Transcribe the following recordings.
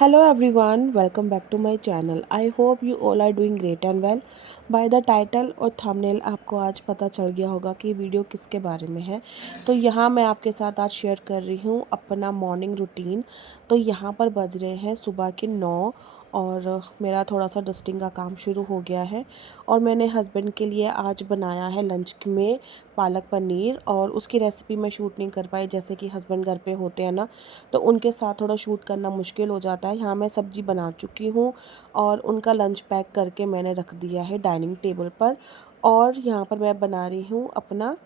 Hello everyone, welcome back to my channel. I hope you all are doing great and well. By the title और thumbnail आपको आज पता चल गया होगा कि वीडियो किसके बारे में है। तो यहाँ मैं आपके साथ आज शेयर कर रही हूँ अपना मॉर्निंग रूटीन। तो यहाँ पर बज रहे हैं सुबह के 9 और मेरा थोड़ा सा डस्टिंग का काम शुरू हो गया है। और मैंने हस्बैंड के लिए आज बनाया है लंच में पालक पनीर, और उसकी रेसिपी मैं शूट नहीं कर पाई, जैसे कि हस्बैंड घर पे होते हैं ना, तो उनके साथ थोड़ा शूट करना मुश्किल हो जाता है। यहाँ मैं सब्ज़ी बना चुकी हूँ और उनका लंच पैक करके मैंने रख दिया है डाइनिंग टेबल पर। और यहाँ पर मैं बना रही हूँ अपना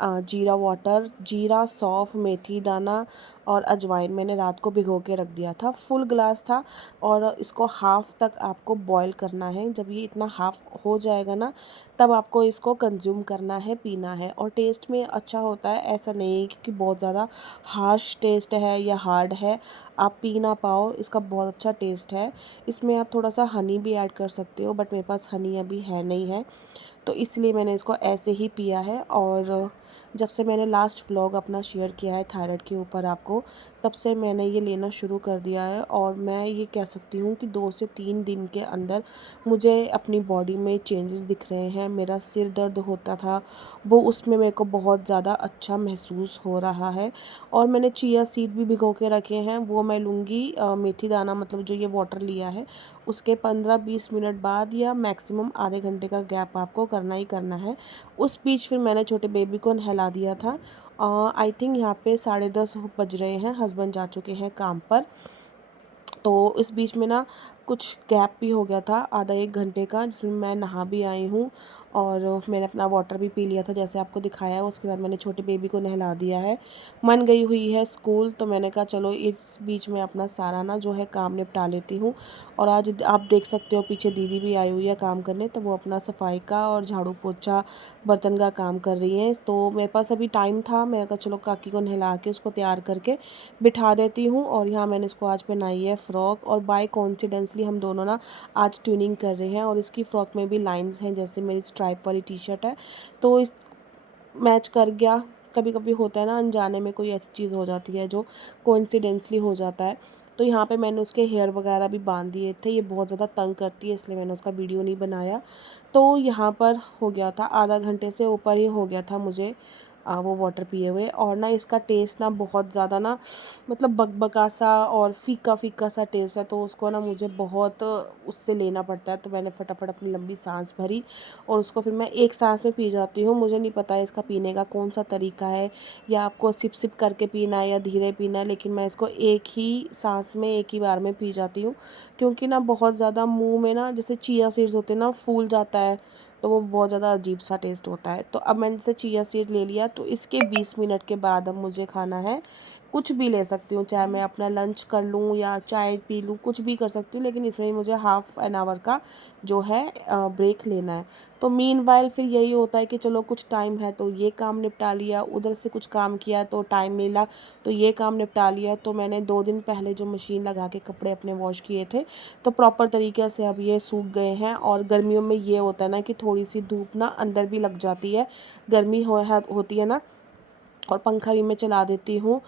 जीरा वाटर। जीरा, सौंफ, मेथी दाना और अजवाइन मैंने रात को भिगो के रख दिया था। फुल ग्लास था और इसको हाफ़ तक आपको बॉईल करना है। जब ये इतना हाफ़ हो जाएगा ना, तब आपको इसको कंज्यूम करना है, पीना है। और टेस्ट में अच्छा होता है, ऐसा नहीं है कि बहुत ज़्यादा हार्श टेस्ट है या हार्ड है, आप पी ना पाओ। इसका बहुत अच्छा टेस्ट है। इसमें आप थोड़ा सा हनी भी ऐड कर सकते हो, बट मेरे पास हनी अभी है नहीं है, तो इसलिए मैंने इसको ऐसे ही पिया है। और जब से मैंने लास्ट व्लॉग अपना शेयर किया है थायराइड के ऊपर आपको, तब से मैंने ये लेना शुरू कर दिया है। और मैं ये कह सकती हूँ कि 2 से 3 दिन के अंदर मुझे अपनी बॉडी में चेंजेस दिख रहे हैं। मेरा सिर दर्द होता था, वो उसमें मेरे को बहुत ज़्यादा अच्छा महसूस हो रहा है। और मैंने चिया सीड भी भिगो के रखे हैं, वो मैं लूँगी मेथी दाना, मतलब जो ये वाटर लिया है उसके 15-20 मिनट बाद या मैक्सिमम आधे घंटे का गैप आपको करना ही करना है। उस बीच फिर मैंने छोटे बेबी को नहला दिया था। आई थिंक यहाँ पे 10:30 बज रहे हैं, हस्बैंड जा चुके हैं काम पर। तो इस बीच में ना कुछ गैप भी हो गया था आधा 1 घंटे का, जिसमें मैं नहा भी आई हूँ और मैंने अपना वाटर भी पी लिया था जैसे आपको दिखाया है। उसके बाद मैंने छोटे बेबी को नहला दिया है। मन गई हुई है स्कूल, तो मैंने कहा चलो इस बीच में अपना सारा ना जो है काम निपटा लेती हूँ। और आज आप देख सकते हो पीछे दीदी भी आई हुई है काम करने, तो वो अपना सफाई का और झाड़ू पोछा बर्तन का काम कर रही हैं। तो मेरे पास अभी टाइम था, मैंने कहा चलो काकी को नहला के उसको तैयार करके बिठा देती हूँ। और यहाँ मैंने इसको आज पहनाई है फ़्रॉक, और बाय कोइंसिडेंसली हम दोनों ना आज ट्यूनिंग कर रहे हैं। और इसकी फ़्रॉक में भी लाइंस हैं, जैसे मेरी स्ट्राइप वाली टी शर्ट है, तो इस मैच कर गया। कभी कभी होता है ना, अनजाने में कोई ऐसी चीज़ हो जाती है जो कोइंसिडेंसली हो जाता है। तो यहाँ पे मैंने उसके हेयर वगैरह भी बांध दिए थे, ये बहुत ज़्यादा तंग करती है इसलिए मैंने उसका वीडियो नहीं बनाया। तो यहाँ पर हो गया था, आधा घंटे से ऊपर ही हो गया था मुझे वो वाटर पिए हुए। और ना इसका टेस्ट ना बहुत ज़्यादा ना, मतलब बकबका सा और फीका फीका सा टेस्ट है, तो उसको ना मुझे बहुत उससे लेना पड़ता है। तो मैंने फटाफट अपनी लंबी सांस भरी और उसको फिर मैं एक सांस में पी जाती हूँ। मुझे नहीं पता है इसका पीने का कौन सा तरीका है, या आपको सिप सिप करके पीना है या धीरे पीना है, लेकिन मैं इसको एक ही सांस में एक ही बार में पी जाती हूँ। क्योंकि ना बहुत ज़्यादा मुंह में ना, जैसे चिया सीड्स होते हैं ना, फूल जाता है, तो वो बहुत ज़्यादा अजीब सा टेस्ट होता है। तो अब मैंने जैसे चिया सीड ले लिया, तो इसके 20 मिनट के बाद अब मुझे खाना है। कुछ भी ले सकती हूँ, चाहे मैं अपना लंच कर लूँ या चाय पी लूँ, कुछ भी कर सकती हूँ, लेकिन इसमें मुझे हाफ़ एन आवर का जो है ब्रेक लेना है। तो मीनवाइल फिर यही होता है कि चलो कुछ टाइम है तो ये काम निपटा लिया, उधर से कुछ काम किया तो टाइम मिला तो ये काम निपटा लिया। तो मैंने 2 दिन पहले जो मशीन लगा के कपड़े अपने वॉश किए थे, तो प्रॉपर तरीके से अब ये सूख गए हैं। और गर्मियों में ये होता है ना कि थोड़ी सी धूप ना अंदर भी लग जाती है, गर्मी होती है ना, और पंखा भी मैं चला देती हूँ।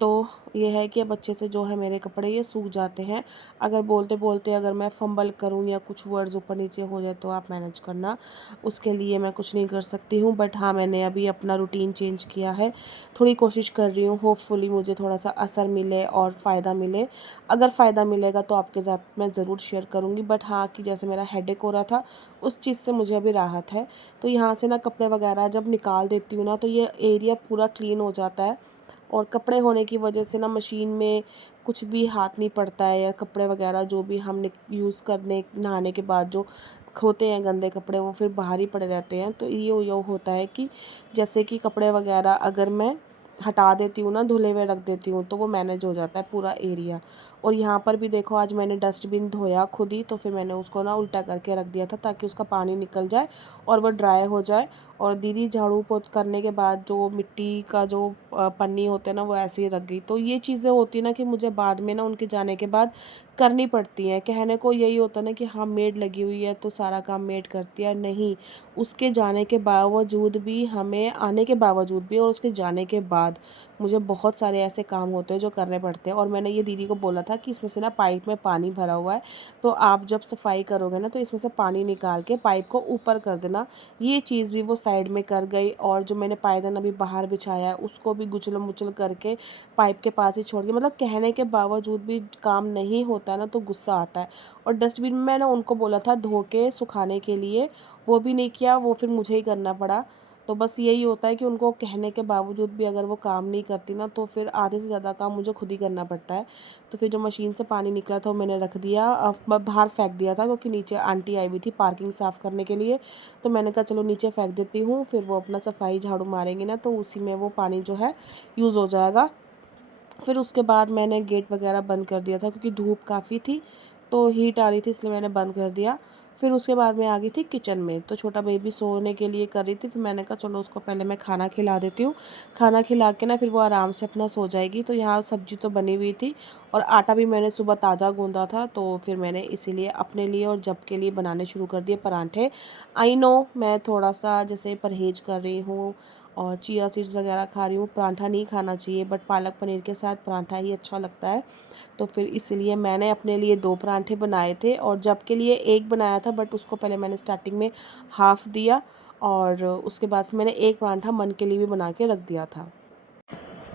तो ये है कि अब अच्छे से जो है मेरे कपड़े ये सूख जाते हैं। अगर बोलते बोलते अगर मैं फंबल करूँ या कुछ वर्ड्स ऊपर नीचे हो जाए तो आप मैनेज करना, उसके लिए मैं कुछ नहीं कर सकती हूँ। बट हाँ, मैंने अभी अपना रूटीन चेंज किया है, थोड़ी कोशिश कर रही हूँ, होपफुली मुझे थोड़ा सा असर मिले और फ़ायदा मिले। अगर फ़ायदा मिलेगा तो आपके साथ मैं ज़रूर शेयर करूँगी। बट हाँ, कि जैसे मेरा हेडेक हो रहा था, उस चीज़ से मुझे अभी राहत है। तो यहाँ से ना कपड़े वगैरह जब निकाल देती हूँ ना, तो ये एरिया पूरा क्लीन हो जाता है। और कपड़े होने की वजह से ना मशीन में कुछ भी हाथ नहीं पड़ता है, या कपड़े वगैरह जो भी हम यूज़ करने नहाने के बाद जो होते हैं गंदे कपड़े, वो फिर बाहर ही पड़े रहते हैं। तो ये होता है कि जैसे कि कपड़े वगैरह अगर मैं हटा देती हूँ ना, धुले हुए रख देती हूँ, तो वो मैनेज हो जाता है पूरा एरिया। और यहाँ पर भी देखो, आज मैंने डस्टबिन धोया खुद ही, तो फिर मैंने उसको ना उल्टा करके रख दिया था ताकि उसका पानी निकल जाए और वो ड्राई हो जाए। और दीदी झाड़ू पोत करने के बाद जो मिट्टी का जो पन्नी होते हैं ना वो ऐसे ही रख गई। तो ये चीज़ें होती है ना कि मुझे बाद में ना उनके जाने के बाद करनी पड़ती हैं। कहने को यही होता है ना कि हाँ मेड लगी हुई है तो सारा काम मेड करती है, नहीं, उसके जाने के बावजूद भी, हमें आने के बावजूद भी और उसके जाने के बाद मुझे बहुत सारे ऐसे काम होते हैं जो करने पड़ते हैं। और मैंने ये दीदी को बोला था कि इसमें से ना पाइप में पानी भरा हुआ है, तो आप जब सफाई करोगे ना तो इसमें से पानी निकाल के पाइप को ऊपर कर देना। ये चीज़ भी वो साइड में कर गई, और जो मैंने पायदान अभी बाहर बिछाया है उसको भी गुचल मुचल करके पाइप के पास ही छोड़ के, मतलब कहने के बावजूद भी काम नहीं होता ना तो गुस्सा आता है। और डस्टबिन में मैंने उनको बोला था धो के सुखाने के लिए, वो भी नहीं किया, वो फिर मुझे ही करना पड़ा। तो बस यही होता है कि उनको कहने के बावजूद भी अगर वो काम नहीं करती ना तो फिर आधे से ज़्यादा काम मुझे खुद ही करना पड़ता है। तो फिर जो मशीन से पानी निकला था वो मैंने रख दिया, मैं बाहर फेंक दिया था क्योंकि नीचे आंटी आई हुई थी पार्किंग साफ़ करने के लिए। तो मैंने कहा चलो नीचे फेंक देती हूँ, फिर वो अपना सफाई झाड़ू मारेंगे ना तो उसी में वो पानी जो है यूज़ हो जाएगा। फिर उसके बाद मैंने गेट वगैरह बंद कर दिया था क्योंकि धूप काफ़ी थी, तो हीट आ रही थी इसलिए मैंने बंद कर दिया। फिर उसके बाद मैं आ गई थी किचन में, तो छोटा बेबी सोने के लिए कर रही थी, फिर मैंने कहा चलो उसको पहले मैं खाना खिला देती हूँ। खाना खिला के ना फिर वो आराम से अपना सो जाएगी। तो यहाँ सब्ज़ी तो बनी हुई थी और आटा भी मैंने सुबह ताज़ा गूँधा था, तो फिर मैंने इसीलिए अपने लिए और जब के लिए बनाने शुरू कर दिए पराठे। आई नो मैं थोड़ा-सा जैसे परहेज़ कर रही हूँ और चिया सीड्स वगैरह खा रही हूँ, पराठा नहीं खाना चाहिए, बट पालक पनीर के साथ पराठा ही अच्छा लगता है। तो फिर इसलिए मैंने अपने लिए 2 पराठे बनाए थे और जब के लिए 1 बनाया था, बट उसको पहले मैंने स्टार्टिंग में हाफ़ दिया और उसके बाद फिर मैंने 1 पराठा मन के लिए भी बना के रख दिया था।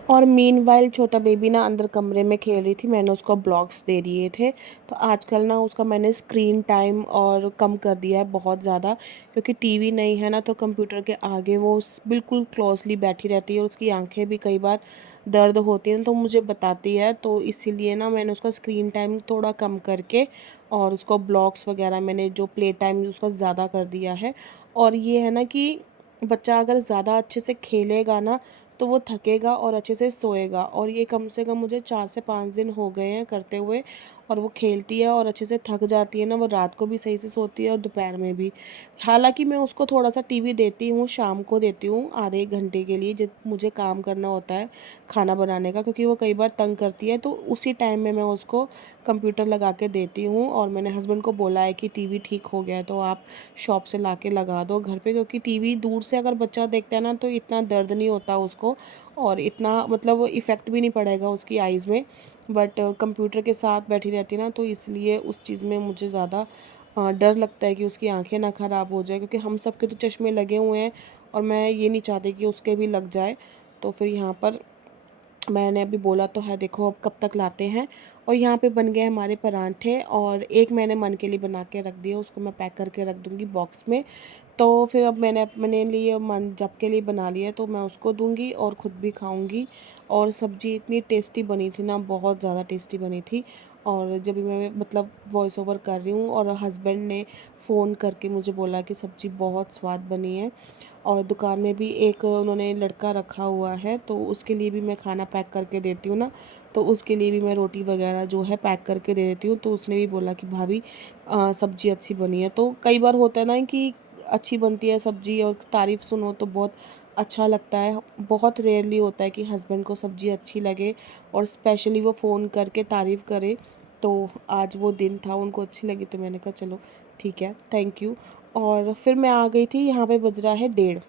और मीनवाइल छोटा बेबी ना अंदर कमरे में खेल रही थी, मैंने उसको ब्लॉक्स दे दिए थे। तो आजकल ना उसका मैंने स्क्रीन टाइम और कम कर दिया है बहुत ज़्यादा, क्योंकि टीवी नहीं है ना तो कंप्यूटर के आगे वो बिल्कुल क्लोजली बैठी रहती है और उसकी आंखें भी कई बार दर्द होती हैं तो मुझे बताती है। तो इसीलिए ना मैंने उसका स्क्रीन टाइम थोड़ा कम करके और उसको ब्लॉक्स वगैरह मैंने जो प्ले टाइम उसका ज़्यादा कर दिया है। और ये है ना कि बच्चा अगर ज़्यादा अच्छे से खेलेगा ना तो वो थकेगा और अच्छे से सोएगा। और ये कम से कम मुझे 4 से 5 दिन हो गए हैं करते हुए, और वो खेलती है और अच्छे से थक जाती है ना, वो रात को भी सही से सोती है और दोपहर में भी। हालाँकि मैं उसको थोड़ा-सा टीवी देती हूँ, शाम को देती हूँ आधे 1 घंटे के लिए जब मुझे काम करना होता है खाना बनाने का, क्योंकि वो कई बार तंग करती है, तो उसी टाइम में मैं उसको कंप्यूटर लगा के देती हूँ। और मैंने हस्बैंड को बोला है कि टीवी ठीक हो गया है तो आप शॉप से ला के लगा दो घर पे, क्योंकि टीवी दूर से अगर बच्चा देखता है ना तो इतना दर्द नहीं होता उसको और इतना मतलब इफ़ेक्ट भी नहीं पड़ेगा उसकी आइज़ में। बट कंप्यूटर के साथ बैठी रहती है ना तो इसलिए उस चीज़ में मुझे ज़्यादा डर लगता है कि उसकी आंखें ना ख़राब हो जाए, क्योंकि हम सब के तो चश्मे लगे हुए हैं और मैं ये नहीं चाहती कि उसके भी लग जाए। तो फिर यहाँ पर मैंने अभी बोला तो है, देखो अब कब तक लाते हैं। और यहाँ पे बन गए हमारे परांठे, और एक मैंने मन के लिए बना के रख दिया, उसको मैं पैक करके रख दूँगी बॉक्स में। तो फिर अब मैंने अपने लिए मन जब के लिए बना लिया तो मैं उसको दूँगी और ख़ुद भी खाऊँगी। और सब्ज़ी इतनी टेस्टी बनी थी ना, बहुत ज़्यादा टेस्टी बनी थी। और जब भी मैं मतलब वॉइस ओवर कर रही हूँ और हस्बैंड ने फ़ोन करके मुझे बोला कि सब्ज़ी बहुत स्वाद बनी है। और दुकान में भी एक उन्होंने लड़का रखा हुआ है तो उसके लिए भी मैं खाना पैक करके देती हूँ ना, तो उसके लिए भी मैं रोटी वगैरह जो है पैक करके दे देती हूँ। तो उसने भी बोला कि भाभी सब्ज़ी अच्छी बनी है। तो कई बार होता है ना कि अच्छी बनती है सब्ज़ी और तारीफ़ सुनो तो बहुत अच्छा लगता है। बहुत रेयरली होता है कि हस्बैंड को सब्ज़ी अच्छी लगे और स्पेशली वो फ़ोन करके तारीफ़ करे। तो आज वो दिन था, उनको अच्छी लगी तो मैंने कहा चलो ठीक है, थैंक यू। और फिर मैं आ गई थी, यहाँ पे बज रहा है 1:30,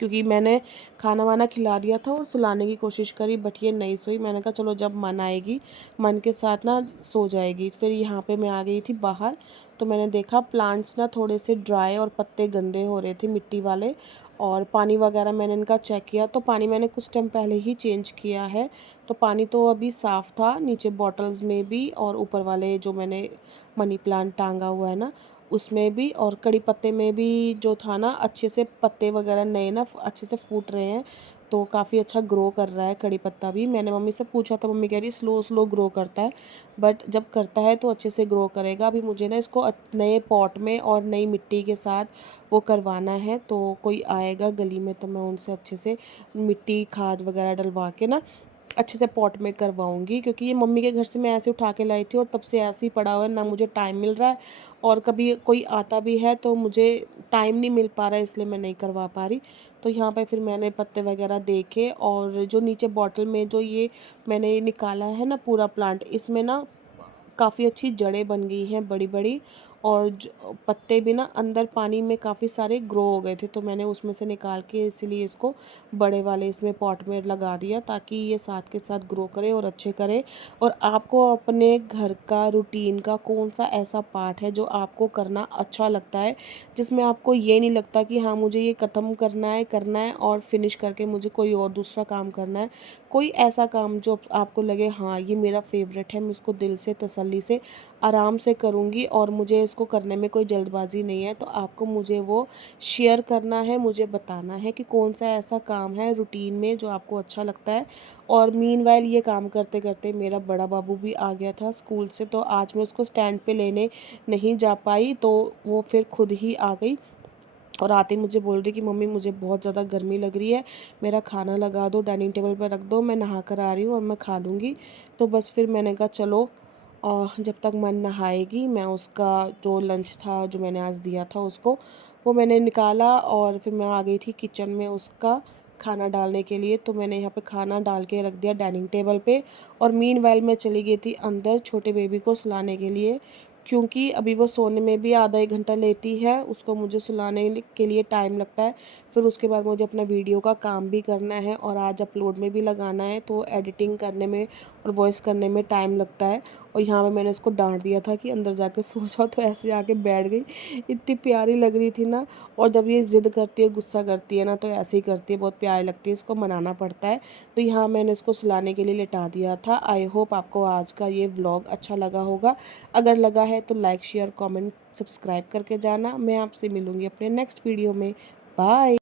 क्योंकि मैंने खाना वाना खिला दिया था और सुलाने की कोशिश करी बट ये नहीं सोई। मैंने कहा चलो जब मन आएगी, मन के साथ ना सो जाएगी। फिर यहाँ पे मैं आ गई थी बाहर, तो मैंने देखा प्लांट्स ना थोड़े से ड्राई और पत्ते गंदे हो रहे थे मिट्टी वाले। और पानी वगैरह मैंने इनका चेक किया तो पानी मैंने कुछ टाइम पहले ही चेंज किया है। तो पानी तो अभी साफ़ था, नीचे बॉटल्स में भी और ऊपर वाले जो मैंने मनी प्लांट टांगा हुआ है ना उसमें भी, और कड़ी पत्ते में भी जो था ना अच्छे से पत्ते वगैरह नए ना अच्छे से फूट रहे हैं। तो काफ़ी अच्छा ग्रो कर रहा है कड़ी पत्ता भी। मैंने मम्मी से पूछा था, मम्मी कह रही स्लो स्लो ग्रो करता है, बट जब करता है तो अच्छे से ग्रो करेगा। अभी मुझे ना इसको नए पॉट में और नई मिट्टी के साथ वो करवाना है। तो कोई आएगा गली में तो मैं उनसे अच्छे से मिट्टी खाद वगैरह डलवा के ना अच्छे से पॉट में करवाऊँगी, क्योंकि ये मम्मी के घर से मैं ऐसे उठा के लाई थी और तब से ऐसे ही पड़ा हुआ है, ना मुझे टाइम मिल रहा है और कभी कोई आता भी है तो मुझे टाइम नहीं मिल पा रहा है, इसलिए मैं नहीं करवा पा रही। तो यहाँ पे फिर मैंने पत्ते वगैरह देखे और जो नीचे बॉटल में जो ये मैंने निकाला है ना पूरा प्लांट, इसमें ना काफ़ी अच्छी जड़ें बन गई हैं बड़ी-बड़ी, और पत्ते भी ना अंदर पानी में काफ़ी सारे ग्रो हो गए थे, तो मैंने उसमें से निकाल के इसीलिए इसको बड़े वाले इसमें पॉट में लगा दिया, ताकि ये साथ के साथ ग्रो करे और अच्छे करे। और आपको अपने घर का रूटीन का कौन-सा ऐसा पार्ट है जो आपको करना अच्छा लगता है, जिसमें आपको ये नहीं लगता कि हाँ, मुझे ये ख़त्म करना है और फिनिश करके मुझे कोई और दूसरा काम करना है। कोई ऐसा काम जो आपको लगे हाँ, ये मेरा फ़ेवरेट है, मैं इसको दिल से तसल्ली से आराम से करूँगी और मुझे इसको करने में कोई जल्दबाज़ी नहीं है, तो आपको मुझे वो शेयर करना है, मुझे बताना है कि कौन-सा ऐसा काम है रूटीन में जो आपको अच्छा लगता है। और मीनवाइल ये काम करते-करते मेरा बड़ा बाबू भी आ गया था स्कूल से, तो आज मैं उसको स्टैंड पे लेने नहीं जा पाई, तो वो फिर खुद ही आ गई और आते ही मुझे बोल रही कि मम्मी मुझे बहुत ज़्यादा गर्मी लग रही है, मेरा खाना लगा दो, डाइनिंग टेबल पर रख दो, मैं नहा कर आ रही हूँ और मैं खा लूँगी। तो बस फिर मैंने कहा चलो, जब तक मन नहाएगी मैं उसका जो लंच था जो मैंने आज दिया था उसको, वो मैंने निकाला और फिर मैं आ गई थी किचन में उसका खाना डालने के लिए। तो मैंने यहाँ पे खाना डाल के रख दिया डाइनिंग टेबल पे, और मीनवाइल मैं चली गई थी अंदर छोटे बेबी को सुलाने के लिए, क्योंकि अभी वो सोने में भी आधा 1 घंटा लेती है, उसको मुझे सुलाने के लिए टाइम लगता है। फिर उसके बाद मुझे अपना वीडियो का काम भी करना है और आज अपलोड में भी लगाना है, तो एडिटिंग करने में और वॉइस करने में टाइम लगता है। और यहाँ पे मैंने इसको डाँट दिया था कि अंदर जाके सो जाओ, तो ऐसे आके बैठ गई। इतनी प्यारी लग रही थी ना, और जब ये ज़िद करती है, गुस्सा करती है ना, तो ऐसे ही करती है, बहुत प्यारी लगती है, इसको मनाना पड़ता है। तो यहाँ मैंने इसको सुलाने के लिए लिटा दिया था। आई होप आपको आज का ये व्लॉग अच्छा लगा होगा। अगर लगा है तो लाइक, शेयर, कमेंट, सब्सक्राइब करके जाना। मैं आपसे मिलूँगी अपने नेक्स्ट वीडियो में। बाय।